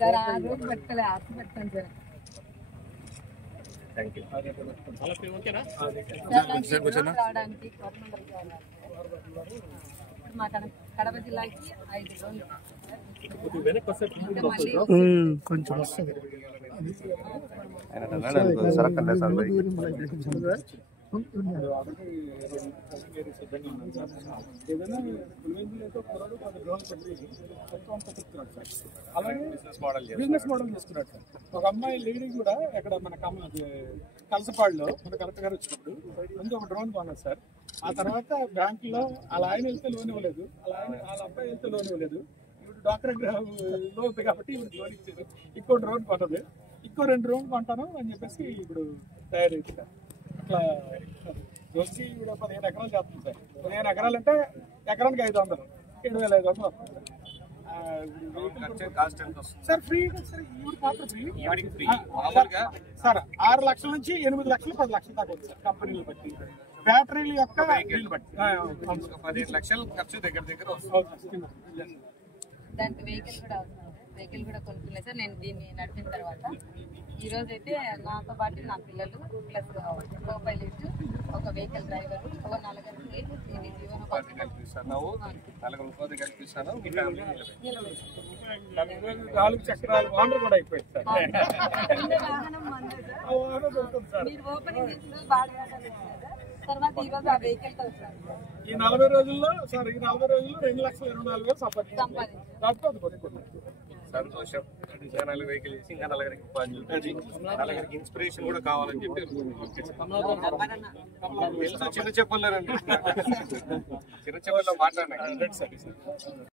Sir ఆ రోజు పెట్టలే ఆశ పెట్టాను సార్. రావడానికి మా కడప జిల్లాకి 5 రోజులు కొంచెం వస్తుంది. అలాగే బిజినెస్ మోడల్ చేసుకున్నాడు సార్. ఒక అమ్మాయి లేడీ కూడా ఇక్కడ మన కలసపాడులో మన కలెక్టర్ గారు వచ్చినప్పుడు ముందు ఒక డ్రోన్ కొన్నారు సార్. ఆ తర్వాత బ్యాంకులో వాళ్ళ ఆయన వెళ్తే లోన్ ఇవ్వలేదు, వాళ్ళ అబ్బాయి వెళ్తే లోన్ ఇవ్వలేదు. ఇప్పుడు డాక్టర్ లోన్ ఉంది కాబట్టి ఇప్పుడు లోన్ ఇచ్చారు. ఇంకో డ్రోన్ కొన్నది, ఇంకో 2 డ్రోన్ కొంటాను అని చెప్పేసి ఇప్పుడు తయారైంది సార్. అట్లా రోజుకి ఇప్పుడు 15 ఎకరాలు చేస్తుంది సార్. 15 ఎకరాలు అంటే ఎకరానికి 500, 7,500 వస్తుంది సార్. ఫ్రీ మాత్రం ఫ్రీ సార్. 6 లక్షల నుంచి 8 లక్షలు 10 లక్షల దాకా ఉంది సార్ కంపెనీలు బట్టి, బ్యాటరీల యొక్క బట్టి 15 లక్షలు ఖర్చు దగ్గర వస్తుంది. దానికి వెహికల్ కూడా కొనుక్కున్నాయి సార్. నేను దీన్ని నడిపిన తర్వాత ఈ రోజు అయితే నాతో పాటు నా పిల్లలు ప్లస్ కో పైలట్, ఒక వెహికల్ డ్రైవర్, ఒక 4 దీన్ని జీవనోపాధి కల్పిస్తున్నావు. 4 చక్రాలు వాహనం కూడా అయిపోయింది సార్. మీరు ఓపెనింగ్ చేసిన బాగా తర్వాత ఈ రోజు ఆ వెహికల్ ఈ 40 రోజుల్లో సార్, ఈ 40 రోజుల్లో 2,24,000 సంపాదించారు. సంతోషం. ఇంకా 4 వెహికల్ చేసి ఇంకా 4 ఇన్స్పిరేషన్ కూడా కావాలని చెప్పి చిన్న చెప్పలేరండి. చిన్న చెప్పల్లో మాట్లాడినా